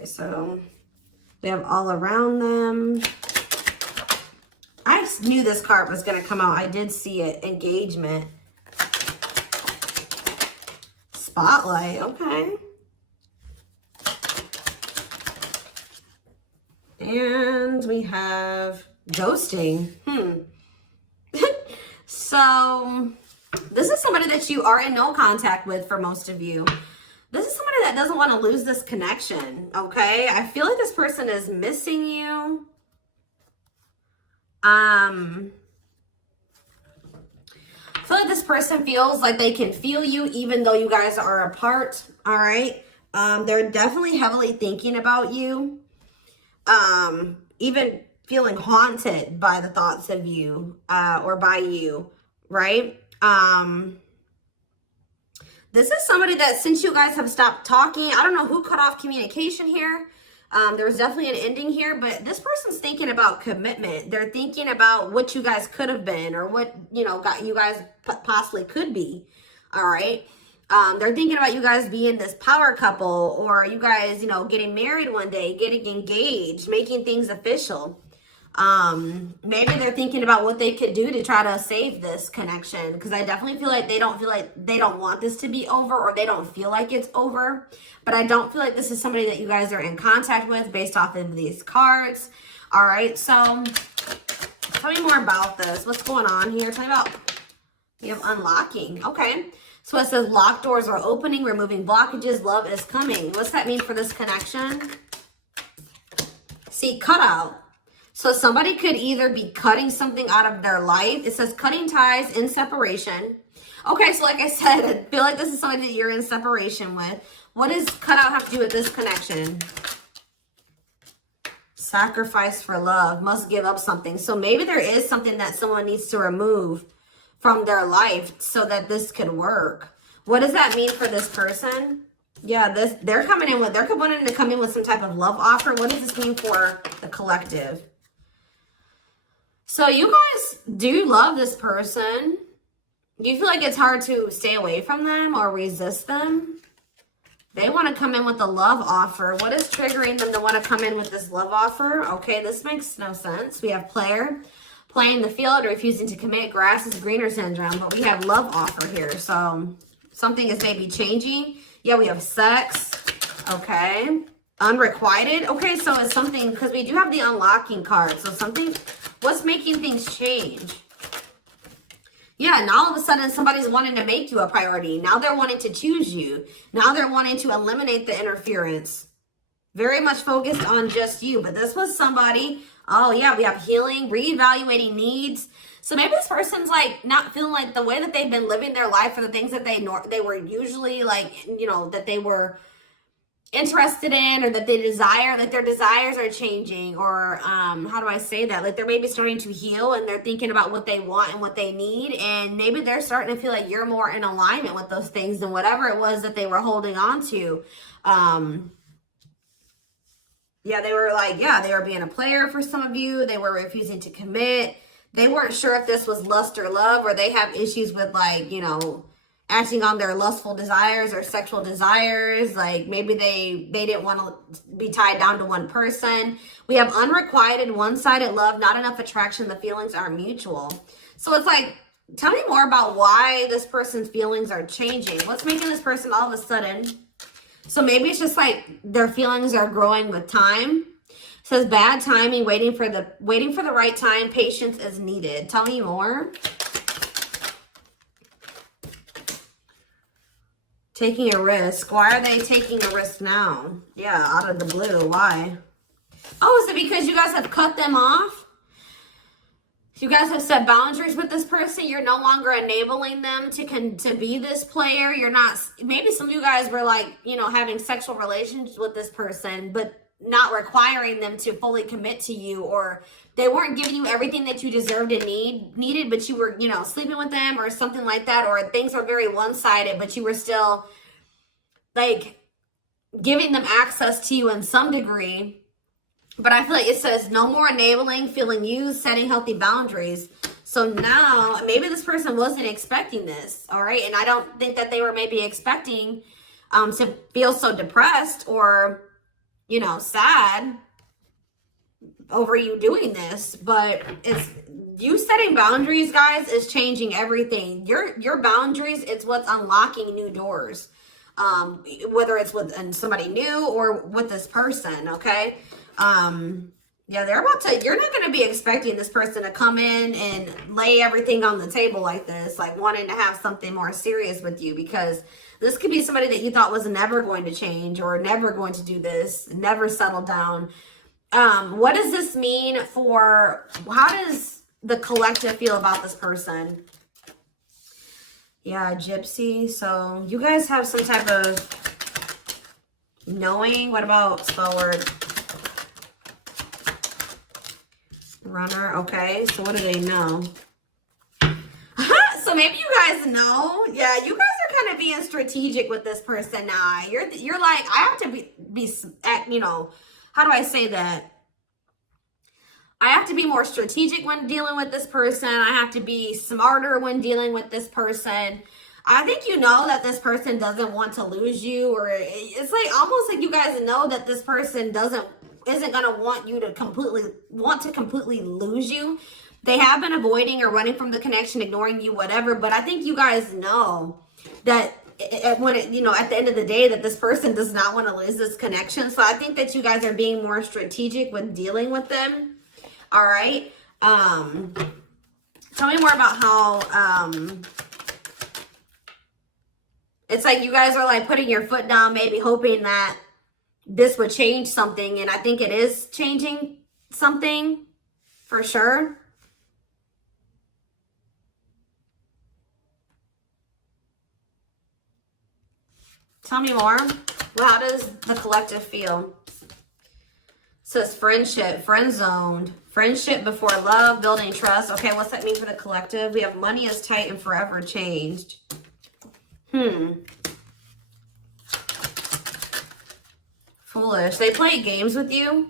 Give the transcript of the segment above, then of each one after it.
Okay, so we have all around them. I knew this card was going to come out. I did see it. Engagement. Spotlight. Okay. And we have ghosting. So this is somebody that you are in no contact with for most of you. This is somebody that doesn't want to lose this connection, okay? I feel like this person is missing you. I feel like this person feels like they can feel you even though you guys are apart, all right? They're definitely heavily thinking about you. Even feeling haunted by the thoughts of you, or by you, right? This is somebody that since you guys have stopped talking, I don't know who cut off communication here. There was definitely an ending here, but this person's thinking about commitment. They're thinking about what you guys could have been or what, you know, you guys possibly could be. All right. They're thinking about you guys being this power couple, or you guys, you know, getting married one day, getting engaged, making things official. Maybe they're thinking about what they could do to try to save this connection, because I definitely feel like they don't want this to be over, or they don't feel like it's over. But I don't feel like this is somebody that you guys are in contact with based off of these cards. All right, so tell me more about this. What's going on here? Tell me about, you have unlocking. Okay, so it says locked doors are opening, removing blockages, love is coming. What's that mean for this connection? See, cutout. So somebody could either be cutting something out of their life. It says cutting ties in separation. Okay, so like I said, I feel like this is somebody that you're in separation with. What does cutout have to do with this connection? Sacrifice for love, must give up something. So maybe there is something that someone needs to remove from their life so that this could work. What does that mean for this person? Yeah, they're wanting to come in with some type of love offer. What does this mean for the collective? So you guys do love this person. Do you feel like it's hard to stay away from them or resist them? They want to come in with a love offer. What is triggering them to want to come in with this love offer? Okay, this makes no sense. We have player, playing the field, refusing to commit, grass is greener syndrome, but we have love offer here. So something is maybe changing. Yeah, we have sex. Okay. Unrequited. Okay, so it's something, because we do have the unlocking card. So something, what's making things change? Yeah, now all of a sudden somebody's wanting to make you a priority. Now they're wanting to choose you. Now they're wanting to eliminate the interference. Very much focused on just you. But this was somebody, oh yeah, we have healing, reevaluating needs. So maybe this person's like not feeling like the way that they've been living their life, or the things that they were usually like, you know, that they were interested in, or that they desire, like their desires are changing, or how do I say that, like they're maybe starting to heal and they're thinking about what they want and what they need, and maybe they're starting to feel like you're more in alignment with those things than whatever it was that they were holding on to. Yeah, they were like, yeah, they were being a player for some of you. They were refusing to commit. They weren't sure if this was lust or love, or they have issues with, like, you know, acting on their lustful desires or sexual desires. Like maybe they didn't want to be tied down to one person. We have unrequited, one-sided love, not enough attraction. The feelings aren't mutual. So it's like, tell me more about why this person's feelings are changing. What's making this person all of a sudden? So maybe it's just like their feelings are growing with time. It says bad timing, waiting for the right time. Patience is needed. Tell me more. Taking a risk. Why are they taking a risk now? Yeah, out of the blue. Why? Oh, is it because you guys have cut them off? You guys have set boundaries with this person. You're no longer enabling them to be this player. You're not, maybe some of you guys were like, you know, having sexual relations with this person, but not requiring them to fully commit to you, or they weren't giving you everything that you deserved and needed, but you were, you know, sleeping with them or something like that, or things are very one-sided, but you were still like giving them access to you in some degree. But I feel like it says no more enabling, feeling used, setting healthy boundaries. So now maybe this person wasn't expecting this, all right? And I don't think that they were maybe expecting to feel so depressed, or you know, sad over you doing this, but it's you setting boundaries, guys, is changing everything. Your boundaries, it's what's unlocking new doors. Whether it's with somebody new or with this person, okay? Yeah, they're about to, you're not going to be expecting this person to come in and lay everything on the table like this, like wanting to have something more serious with you, because this could be somebody that you thought was never going to change or never going to do this, never settle down. What does this mean for, how does the collective feel about this person? Yeah, gypsy. So you guys have some type of knowing. What about spell word? Runner. Okay, so what do they know? So maybe you guys know. Yeah, you guys are kind of being strategic with this person now. You're like, I have to be you know, how do I say that? I have to be more strategic when dealing with this person. I have to be smarter when dealing with this person. I think you know that this person doesn't want to lose you, or it's like almost like you guys know that this person isn't going to want you to completely lose you. They have been avoiding or running from the connection, ignoring you, whatever. But I think you guys know that you know, at the end of the day, that this person does not want to lose this connection. So I think that you guys are being more strategic when dealing with them. All right. Tell me more about how it's like you guys are like putting your foot down, maybe hoping that this would change something. And I think it is changing something for sure. Tell me more. Well, how does the collective feel? It says friendship, friend zoned, friendship before love, building trust. Okay, what's that mean for the collective? We have money is tight and forever changed. Foolish. They play games with you.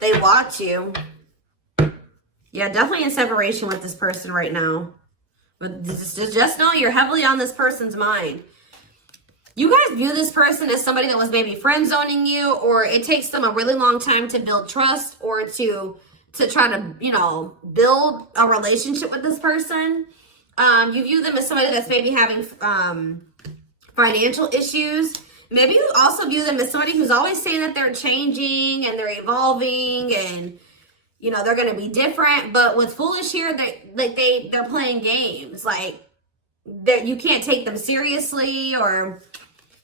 They watch you. Yeah, definitely in separation with this person right now. But just know you're heavily on this person's mind. You guys view this person as somebody that was maybe friend zoning you, or it takes them a really long time to build trust or to try to, you know, build a relationship with this person. You view them as somebody that's maybe having financial issues. Maybe you also view them as somebody who's always saying that they're changing and they're evolving and, you know, they're going to be different. But with foolish here, they're playing games. Like, you can't take them seriously, or...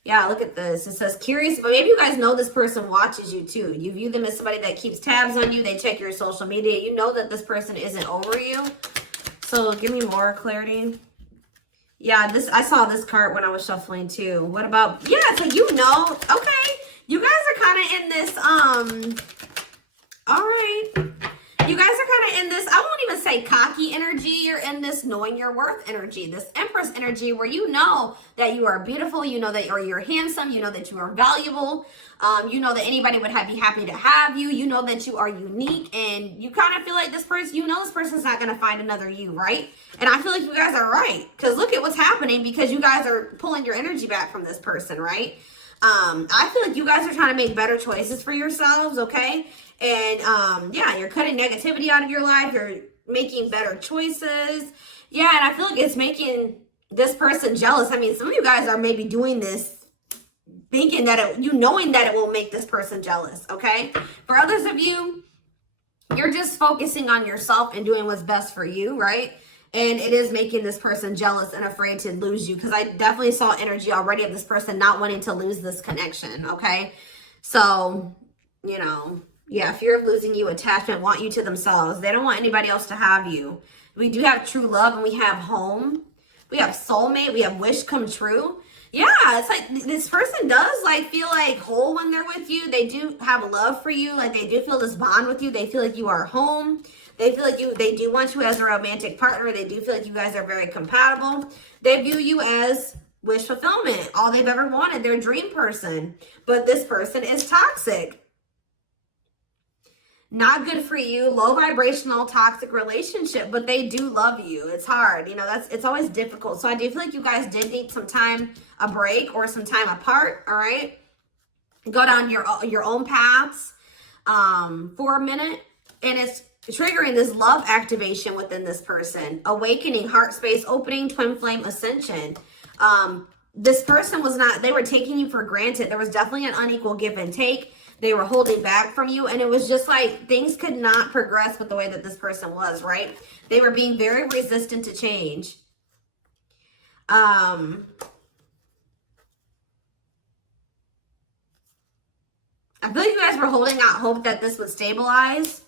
Yeah, look at this. It says curious, but maybe you guys know this person watches you too. You view them as somebody that keeps tabs on you. They check your social media. You know that this person isn't over you. So give me more clarity. Yeah, I saw this card when I was shuffling too. What about, yeah, so you know, okay. You guys are kind of in this, all right. You guys are kind of in this, I won't even say cocky energy. You're in this knowing your worth energy, this Empress energy, where you know that you are beautiful, you know that you're handsome, you know that you are valuable, you know that anybody would be happy to have you, you know that you are unique, and you kind of feel like this person, you know this person's not going to find another you, right? And I feel like you guys are right, because look at what's happening, because you guys are pulling your energy back from this person, right? I feel like you guys are trying to make better choices for yourselves, okay? And yeah, you're cutting negativity out of your life. You're making better choices. Yeah, and I feel like it's making this person jealous. I mean, some of you guys are maybe doing this thinking that knowing that it will make this person jealous, okay? For others of you, you're just focusing on yourself and doing what's best for you, right? And it is making this person jealous and afraid to lose you, because I definitely saw energy already of this person not wanting to lose this connection, okay? So, you know... Yeah, fear of losing you, attachment, want you to themselves. They don't want anybody else to have you. We do have true love, and we have home. We have soulmate. We have wish come true. Yeah, it's like this person does like feel like whole when they're with you. They do have love for you. Like they do feel this bond with you. They feel like you are home. They feel like they do want you as a romantic partner. They do feel like you guys are very compatible. They view you as wish fulfillment, all they've ever wanted, their dream person. But this person is toxic. Not good for you, low vibrational, toxic relationship, but they do love you. It's hard, you know, it's always difficult. So I do feel like you guys did need some time, a break or some time apart, all right? go down your own paths for a minute, and it's triggering this love activation within this person. Awakening, heart space opening, twin flame ascension. This person was not, they were taking you for granted. There was definitely an unequal give and take. They were holding back from you, and it was just like things could not progress with the way that this person was, right? They were being very resistant to change. I feel like you guys were holding out hope that this would stabilize.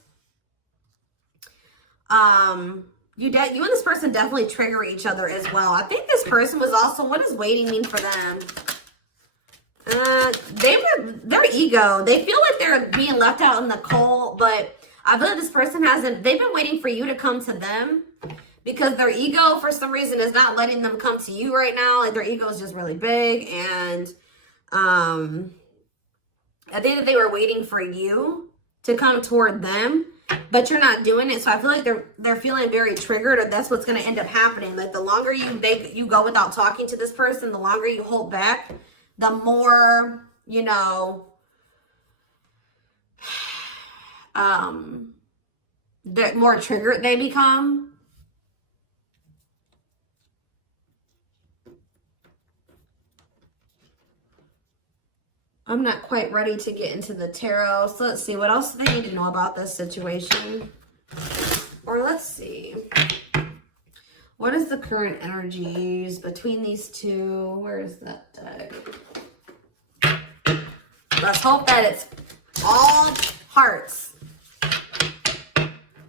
You and this person definitely trigger each other as well. I think this person was also, what does waiting mean for them? Their ego, they feel like they're being left out in the cold, but I feel like this person hasn't, they've been waiting for you to come to them, because their ego for some reason is not letting them come to you right now. Like their ego is just really big, and I think that they were waiting for you to come toward them, but you're not doing it. So I feel like they're feeling very triggered, or that's what's going to end up happening. Like the longer you go without talking to this person, the longer you hold back, the more, you know, the more triggered they become. I'm not quite ready to get into the tarot. So let's see. What else do they need to know about this situation? Or let's see. What is the current energies between these two? Where is that deck? Let's hope that it's all hearts.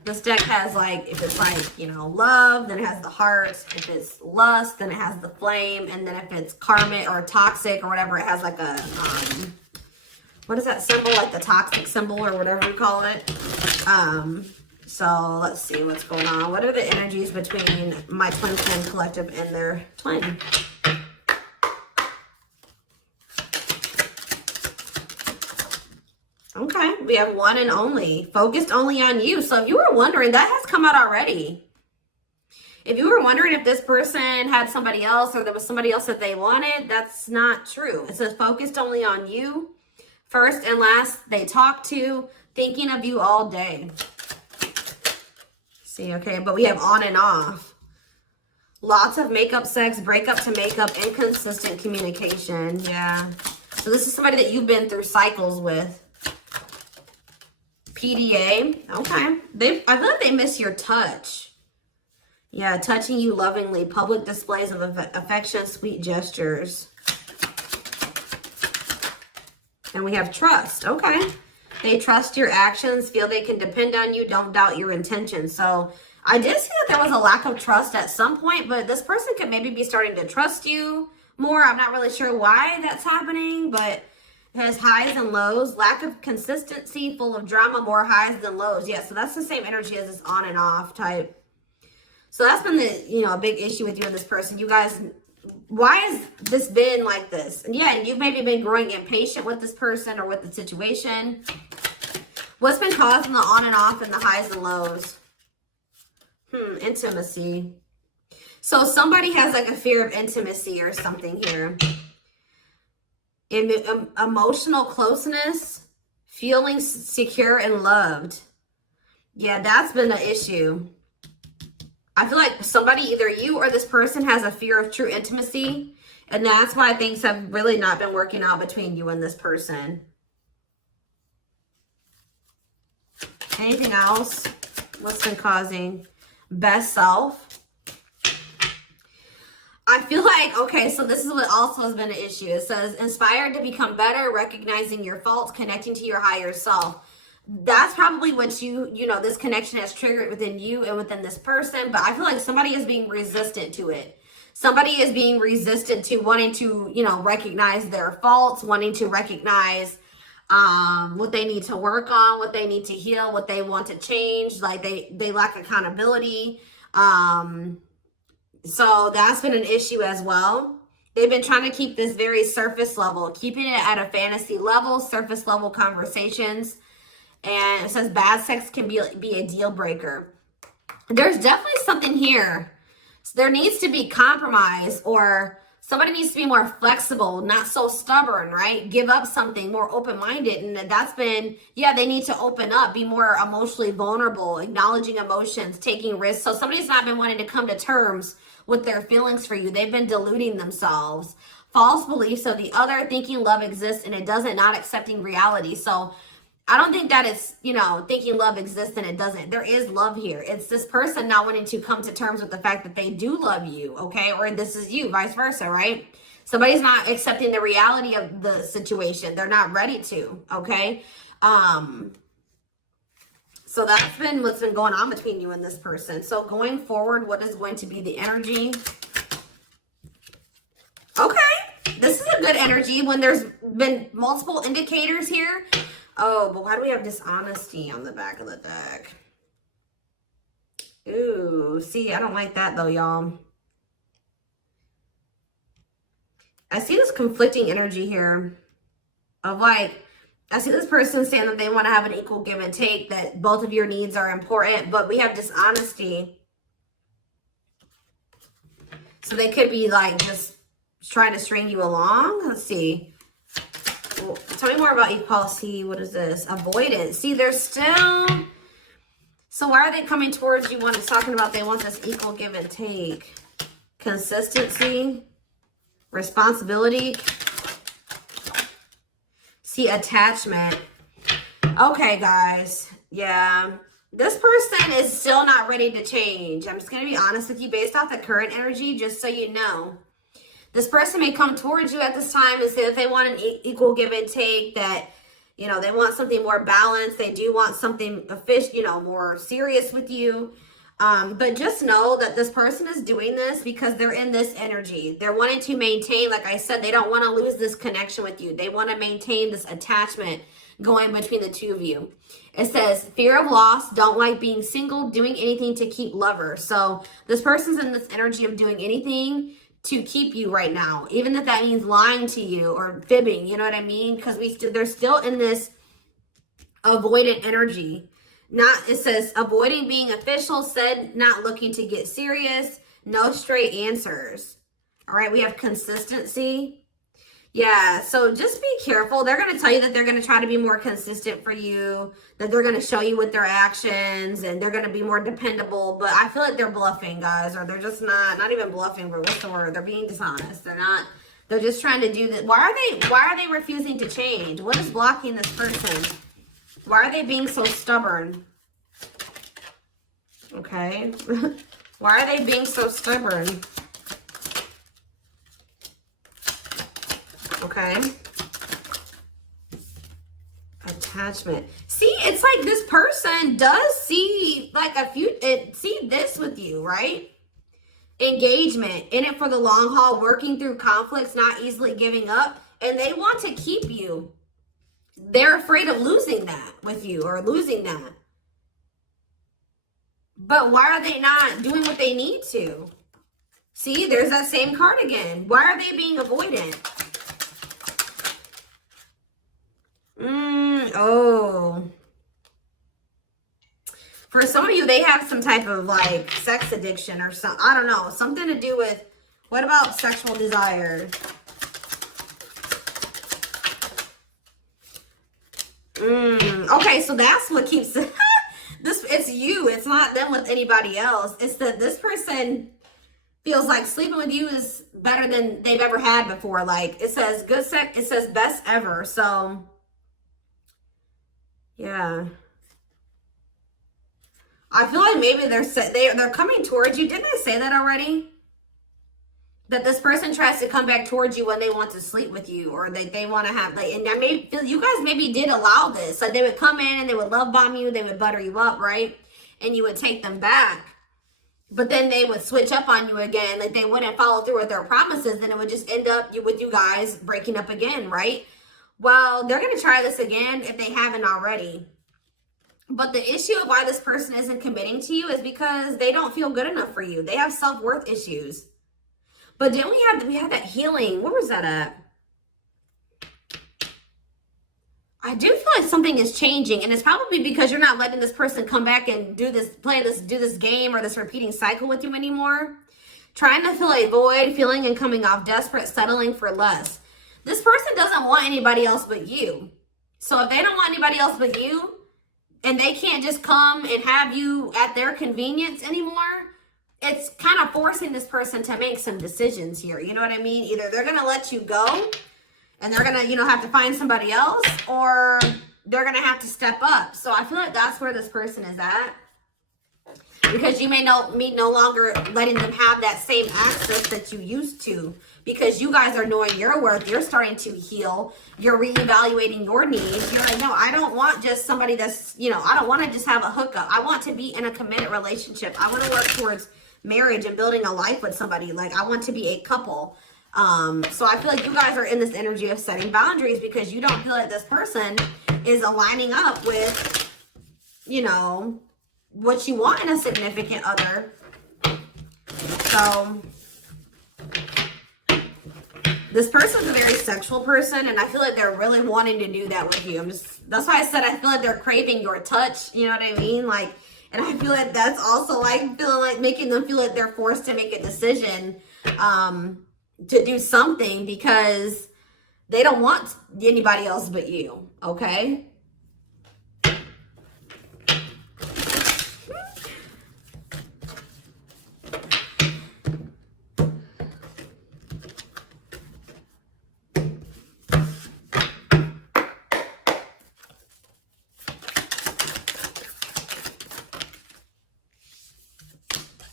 This deck has like, if it's like, you know, love, then it has the hearts. If it's lust, then it has the flame. And then if it's karmic or toxic or whatever, it has like a, what is that symbol? Like the toxic symbol or whatever you call it. So let's see what's going on. What are the energies between my twin flame collective and their twin? Okay, we have one and only. Focused only on you. So if you were wondering, that has come out already. If you were wondering if this person had somebody else or there was somebody else that they wanted, that's not true. It says focused only on you. First and last, they talk to, thinking of you all day. See, okay, but we have on and off. Lots of makeup sex, breakup to makeup, inconsistent communication. Yeah. So this is somebody that you've been through cycles with. PDA. Okay. I feel like they miss your touch. Yeah, touching you lovingly. Public displays of affection, sweet gestures. And we have trust. Okay. They trust your actions, feel they can depend on you, don't doubt your intentions. So I did see that there was a lack of trust at some point, but this person could maybe be starting to trust you more. I'm not really sure why that's happening, but it has highs and lows, lack of consistency, full of drama, more highs than lows. Yeah, so that's the same energy as this on and off type. So that's been the, you know, a big issue with you and this person. You guys, why has this been like this? And yeah, you've maybe been growing impatient with this person or with the situation. What's been causing the on and off and the highs and lows? Intimacy. So somebody has like a fear of intimacy or something here. Emotional closeness, feeling secure and loved. Yeah, that's been the issue. I feel like somebody, either you or this person, has a fear of true intimacy, and that's why things have really not been working out between you and this person. Anything else? What's been causing? Best self. I feel like, okay, so this is what also has been an issue. It says, inspired to become better, recognizing your faults, connecting to your higher self. That's probably what you know, this connection has triggered within you and within this person. But I feel like somebody is being resistant to it. Somebody is being resistant to wanting to, you know, recognize their faults, wanting to recognize what they need to work on, what they need to heal, what they want to change. Like they lack accountability. So that's been an issue as well. They've been trying to keep this very surface level, keeping it at a fantasy level, surface level conversations. And it says bad sex can be a deal breaker. There's definitely something here. So there needs to be compromise, or Somebody needs to be more flexible, not so stubborn, right? Give up something, more open-minded. And that's been, yeah, they need to open up, be more emotionally vulnerable, acknowledging emotions, taking risks. So somebody's not been wanting to come to terms with their feelings for you. They've been deluding themselves. False beliefs of the other, thinking love exists and it doesn't, not accepting reality. So I don't think that it's, you know, thinking love exists and it doesn't. There is love here. It's this person not wanting to come to terms with the fact that they do love you, okay? Or this is you, vice versa, right? Somebody's not accepting the reality of the situation. They're not ready to, okay? So that's been what's been going on between you and this person. So going forward, what is going to be the energy? Okay, this is a good energy when there's been multiple indicators here. Oh, but why do we have dishonesty on the back of the deck? Ooh, see, I don't like that though, y'all. I see this conflicting energy here of like, I see this person saying that they want to have an equal give and take, that both of your needs are important, but we have dishonesty. So they could be like just trying to string you along. Let's see. Tell me more about equality. What is this? Avoidance. See, they're still... So why are they coming towards you when it's talking about they want this equal give and take? Consistency. Responsibility. See, attachment. Okay, guys. Yeah. This person is still not ready to change. I'm just going to be honest with you based off the current energy, just so you know. This person may come towards you at this time and say that they want an equal give and take, that, you know, they want something more balanced. They do want something official, you know, more serious with you. But just know that this person is doing this because they're in this energy. They're wanting to maintain, like I said, they don't want to lose this connection with you. They want to maintain this attachment going between the two of you. It says, fear of loss, don't like being single, doing anything to keep lovers. So this person's in this energy of doing anything to keep you right now, even if that means lying to you or fibbing, you know what I mean? Because they're still in this avoidant energy. It says avoiding being official, said not looking to get serious, no straight answers. All right, we have consistency. Yeah, so just be careful. They're going to tell you that they're going to try to be more consistent for you, that they're going to show you with their actions, and they're going to be more dependable. But I feel like they're bluffing, guys, or they're just not even bluffing, but what's the word? They're being dishonest. They're just trying to do that. Why are they refusing to change? What is blocking this person? Why are they being so stubborn? Okay. Why are they being so stubborn? Okay. Attachment. See, it's like this person does see like see this with you, right? Engagement, in it for the long haul, working through conflicts, not easily giving up, and they want to keep you. They're afraid of losing that with you or losing that. But why are they not doing what they need to? See, there's that same card again. Why are they being avoidant? Oh. For some of you, they have some type of like sex addiction or something. I don't know. Something to do with, what about sexual desire? Okay, so that's what keeps it's you. It's not them with anybody else. It's that this person feels like sleeping with you is better than they've ever had before. Like it says good sex, it says best ever. So yeah. I feel like maybe they're coming towards you. Didn't I say that already? That this person tries to come back towards you when they want to sleep with you, or they want to have like, and I may feel you guys maybe did allow this. Like they would come in and they would love bomb you, they would butter you up, right? And you would take them back. But then they would switch up on you again. Like they wouldn't follow through with their promises, and it would just end up with you guys breaking up again, right? Well, they're going to try this again if they haven't already. But the issue of why this person isn't committing to you is because they don't feel good enough for you. They have self-worth issues. But didn't we had that healing? Where was that at? I do feel like something is changing, and it's probably because you're not letting this person come back and do this game or this repeating cycle with you anymore. Trying to fill a void, feeling and coming off desperate, settling for less. This person doesn't want anybody else but you. So if they don't want anybody else but you, and they can't just come and have you at their convenience anymore, it's kind of forcing this person to make some decisions here. You know what I mean? Either they're going to let you go and they're going to, you know, have to find somebody else, or they're going to have to step up. So I feel like that's where this person is at. Because you may no longer letting them have that same access that you used to, because you guys are knowing your worth. You're starting to heal. You're reevaluating your needs. You're like, no, I don't want just somebody that's, you know, I don't want to just have a hookup. I want to be in a committed relationship. I want to work towards marriage and building a life with somebody. Like, I want to be a couple. So I feel like you guys are in this energy of setting boundaries because you don't feel like this person is aligning up with, you know, what you want in a significant other. So this person's a very sexual person, and I feel like they're really wanting to do that with you. That's why I said I feel like they're craving your touch. You know what I mean? Like, and I feel like that's also like feeling like making them feel like they're forced to make a decision to do something because they don't want anybody else but you. Okay.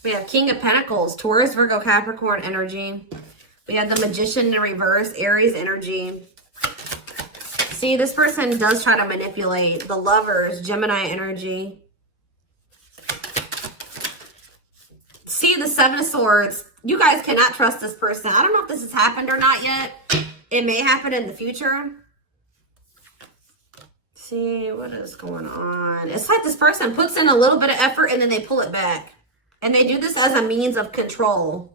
We have King of Pentacles, Taurus, Virgo, Capricorn energy. We have the Magician in reverse, Aries energy. See, this person does try to manipulate. The Lovers, Gemini energy. See, the Seven of Swords. You guys cannot trust this person. I don't know if this has happened or not yet. It may happen in the future. See, what is going on? It's like this person puts in a little bit of effort and then they pull it back. And they do this as a means of control.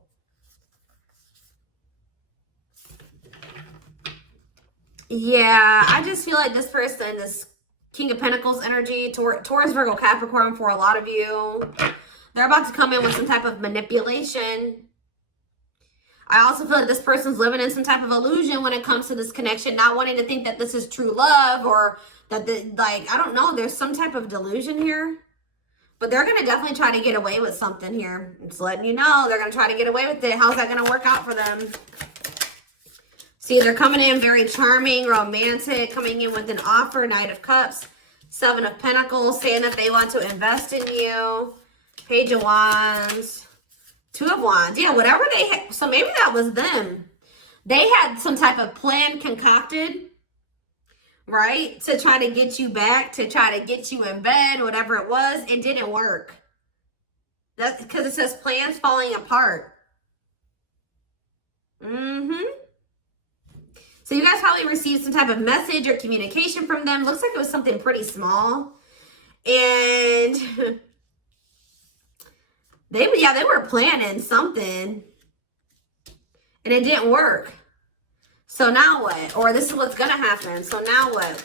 Yeah, I just feel like this person, this King of Pentacles energy, Taurus, Virgo, Capricorn for a lot of you, they're about to come in with some type of manipulation. I also feel like this person's living in some type of illusion when it comes to this connection, not wanting to think that this is true love or that, like, I don't know, there's some type of delusion here. But they're going to definitely try to get away with something here. I'm just letting you know. They're going to try to get away with it. How's that going to work out for them? See, they're coming in very charming, romantic, coming in with an offer, Knight of Cups, Seven of Pentacles, saying that they want to invest in you. Page of Wands, Two of Wands. Yeah, whatever they had. So maybe that was them. They had some type of plan concocted, right? To try to get you back, to try to get you in bed, whatever it was. It didn't work. That's because it says plans falling apart. So you guys probably received some type of message or communication from them. Looks like it was something pretty small. And they were planning something. And it didn't work. So now what? Or this is what's going to happen. So now what?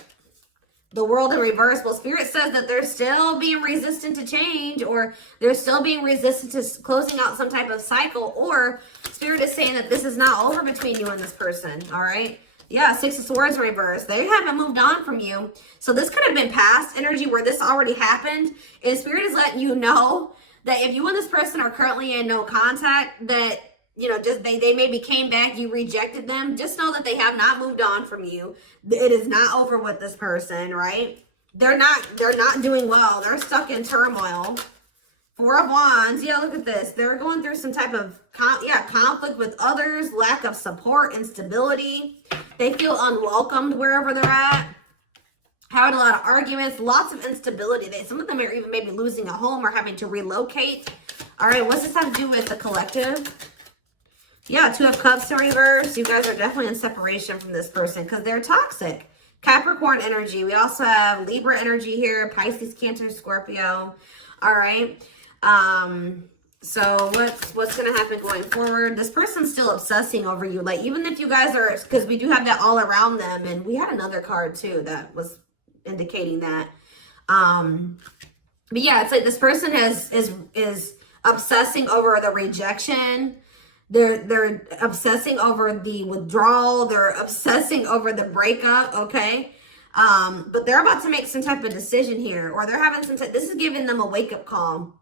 The World in reverse. Well, Spirit says that they're still being resistant to change, or they're still being resistant to closing out some type of cycle, or Spirit is saying that this is not over between you and this person, all right? Yeah, Six of Swords reverse. They haven't moved on from you. So this could have been past energy where this already happened, and Spirit is letting you know that if you and this person are currently in no contact, that, you know, just they maybe came back, you rejected them. Just know that they have not moved on from you. It is not over with this person, right? They're not doing well. They're stuck in turmoil. Four of Wands. Yeah, look at this. They're going through some type of conflict with others, lack of support, instability. They feel unwelcomed wherever they're at. Having a lot of arguments, lots of instability. Some of them are even maybe losing a home or having to relocate. All right, what's this have to do with the collective? Yeah, Two of Cups in reverse. You guys are definitely in separation from this person because they're toxic. Capricorn energy. We also have Libra energy here. Pisces, Cancer, Scorpio. All right. So what's going to happen going forward? This person's still obsessing over you. Like, even if you guys are, because we do have that all around them. And we had another card too that was indicating that. But yeah, it's like this person is obsessing over the rejection. They're obsessing over the withdrawal. They're obsessing over the breakup, okay? But they're about to make some type of decision here, or they're having some this is giving them a wake-up call.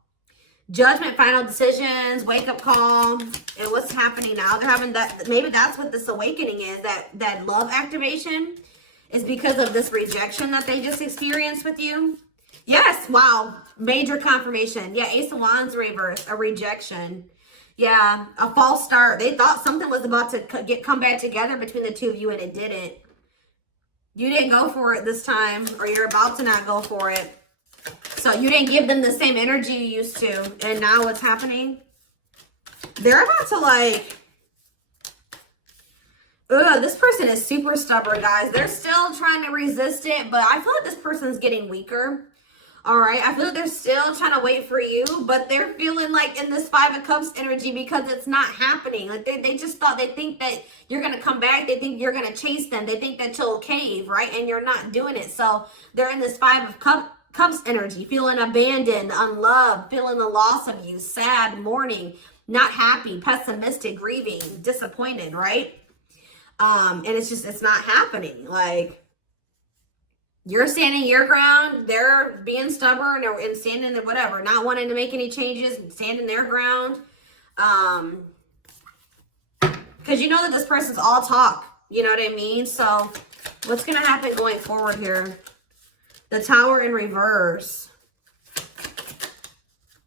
Judgment, final decisions, wake-up call. And what's happening now? They're having that, maybe that's what this awakening is, that love activation is because of this rejection that they just experienced with you. Yes, wow, major confirmation. Yeah, Ace of Wands reverse, a rejection. Yeah, a false start. They thought something was about to come back together between the two of you, and it didn't. You didn't go for it this time, or you're about to not go for it. So you didn't give them the same energy you used to. And now what's happening? They're about to like... Ugh, this person is super stubborn, guys. They're still trying to resist it, but I feel like this person's getting weaker. All right, I feel like they're still trying to wait for you, but they're feeling like in this Five of Cups energy because it's not happening. Like they just thought, they think that you're going to come back. They think you're going to chase them. They think that you'll cave, right? And you're not doing it. So they're in this Five of Cups energy, feeling abandoned, unloved, feeling the loss of you, sad, mourning, not happy, pessimistic, grieving, disappointed, right? And it's not happening. Like, you're standing your ground, they're being stubborn and standing there, whatever, not wanting to make any changes, standing their ground. Because you know that this person's all talk, you know what I mean? So what's going to happen going forward here? The Tower in reverse.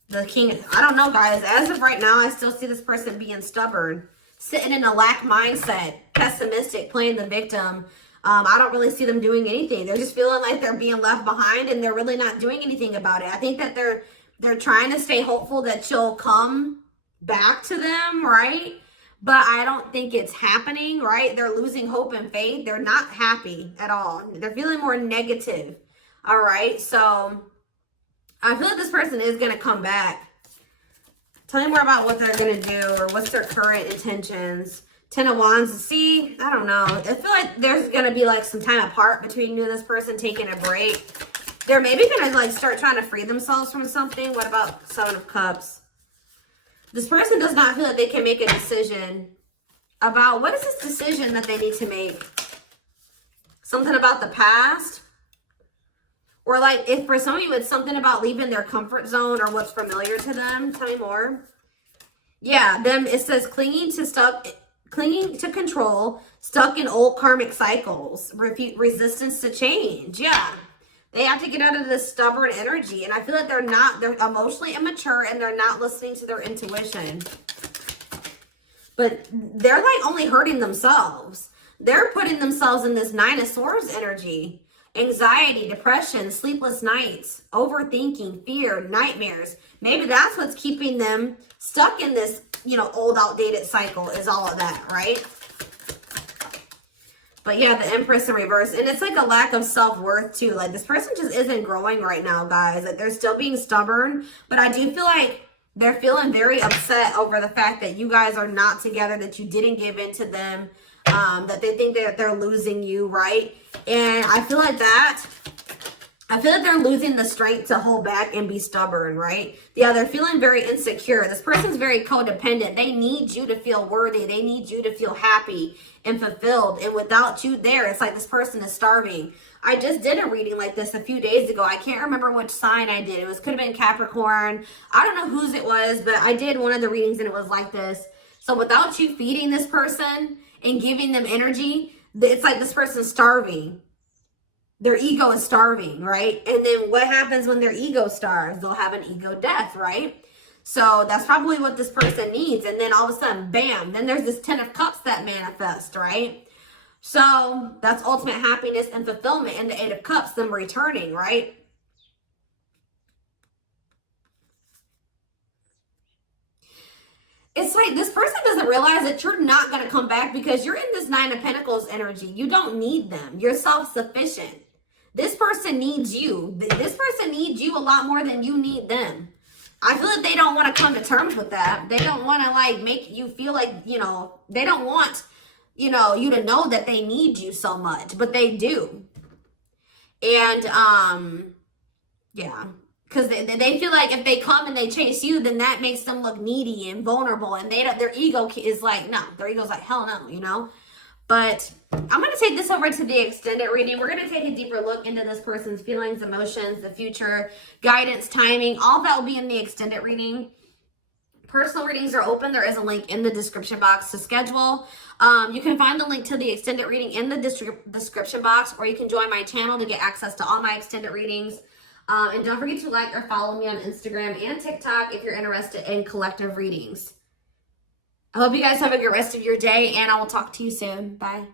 The King, I don't know, guys. As of right now, I still see this person being stubborn, sitting in a lack mindset, pessimistic, playing the victim. I don't really see them doing anything. They're just feeling like they're being left behind, and they're really not doing anything about it. I think that they're trying to stay hopeful that you'll come back to them, right? But I don't think it's happening, right? They're losing hope and faith. They're not happy at all. They're feeling more negative, all right? So I feel like this person is going to come back. Tell me more about what they're going to do, or what's their current intentions. Ten of Wands. See, I don't know. I feel like there's going to be like some time apart between you and this person, taking a break. They're maybe going to like start trying to free themselves from something. What about Seven of Cups? This person does not feel like they can make a decision about, what is this decision that they need to make? Something about the past? Or like, if for some of you it's something about leaving their comfort zone or what's familiar to them. Tell me more. Yeah, it says clinging to control, stuck in old karmic cycles, resistance to change. Yeah, they have to get out of this stubborn energy, and I feel like they're emotionally immature, and they're not listening to their intuition. But they're like only hurting themselves. They're putting themselves in this Nine of Swords energy. Anxiety, depression, sleepless nights, overthinking, fear, nightmares. Maybe that's what's keeping them stuck in this, old outdated cycle, is all of that, right? But yeah, the Empress in reverse. And it's like a lack of self-worth too. Like, this person just isn't growing right now, guys. Like, they're still being stubborn. But I do feel like they're feeling very upset over the fact that you guys are not together, that you didn't give in to them, that they think that they're losing you, right? And I feel like they're losing the strength to hold back and be stubborn, right? Yeah, they're feeling very insecure. This person's very codependent. They need you to feel worthy. They need you to feel happy and fulfilled. And without you there, it's like this person is starving. I just did a reading like this a few days ago. I can't remember which sign I did. Could have been Capricorn. I don't know whose it was, but I did one of the readings and it was like this. So without you feeding this person and giving them energy, it's like this person's starving. Their ego is starving, right? And then what happens when their ego starves? They'll have an ego death, right? So that's probably what this person needs. And then all of a sudden, bam, then there's this Ten of Cups that manifest, right? So that's ultimate happiness and fulfillment, and the Eight of Cups, them returning, right? It's like this person doesn't realize that you're not going to come back because you're in this Nine of Pentacles energy. You don't need them. You're self-sufficient. This person needs you. This person needs you a lot more than you need them. I feel like they don't want to come to terms with that. They don't want to like make you feel like, they don't want, you to know that they need you so much, but they do. And, yeah, Because they feel like if they come and they chase you, then that makes them look needy and vulnerable. And their ego is like, no. Their ego's like, hell no, you know? But I'm going to take this over to the extended reading. We're going to take a deeper look into this person's feelings, emotions, the future, guidance, timing. All that will be in the extended reading. Personal readings are open. There is a link in the description box to schedule. You can find the link to the extended reading in the description box, or you can join my channel to get access to all my extended readings. And don't forget to like or follow me on Instagram and TikTok if you're interested in collective readings. I hope you guys have a good rest of your day, and I will talk to you soon. Bye.